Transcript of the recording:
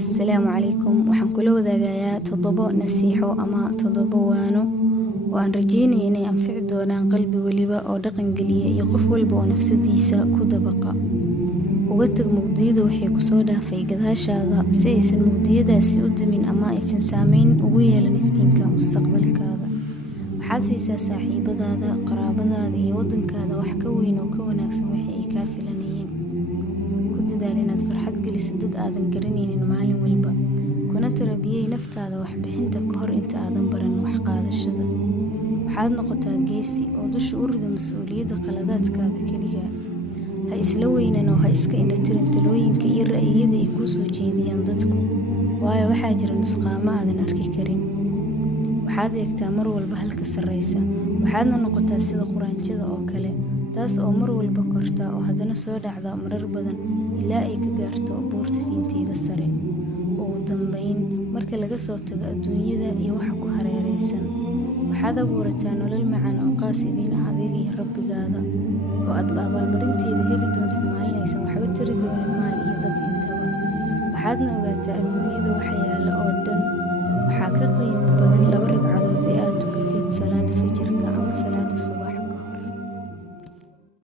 Assalaamu calaykum. Waxaan kula wadaagayaa 7 nasiixo ama 7 waano oo aan rajeynaya inay anfici doonaan qalbi waliba oo dhaqan geliya iyo qof walba oo nafsadiisa ku dabaqa. Uga tag mugdiyada waxay ku soo dhaafay gadaashaada si aysan mugdiyadaasi u dumin ama aysan saameyn ugu yeelan iftiinka mustaqbalkaada. Waxaad siisaa saaxiibadaada, qaraabadaada iyo waddankaada wax ka weyn oo ka wanaagsan wixii ay kaa filanayeen. Ku dadaal inaad farxad gelisid dad aadan garanaynin maalin walba, kuna tarbiyey naftaada waxbixinta ka hor inta aadan baran wax qaadashada. Waxaad noqotaa geesi oo dusha u rida mas'uuliyadda qaladaadkaada keligaa. Ha isla weynan oo ha iska indhatirin talooyinka iyo ra'yiyada ay kuu soo jeediyaan dadku, waayo waxaa jira nusqaamo aadan arki karin. Waxaad eegtaa mar walba halka sarreysa, waxaadna noqotaa sida quraanjada oo kale, taas oo mar walba korta oo haddana soo dhacda marar badan ilaa ay ka gaarto buurta fiinteeda sare. Ugu dambeyn, marka laga soo tago adduunyada iyo waxa ku hareeraysan, waxaad abuurataa nolol macaan oo qaas idiin ah adiga iyo Rabbigaada, oo aad abaalmarinteeda heli doontid maalin aysan waxba tari doonin maal iyo dad intaba. Waxaadna ogaataa adduunyada waxa yaalla oo dhan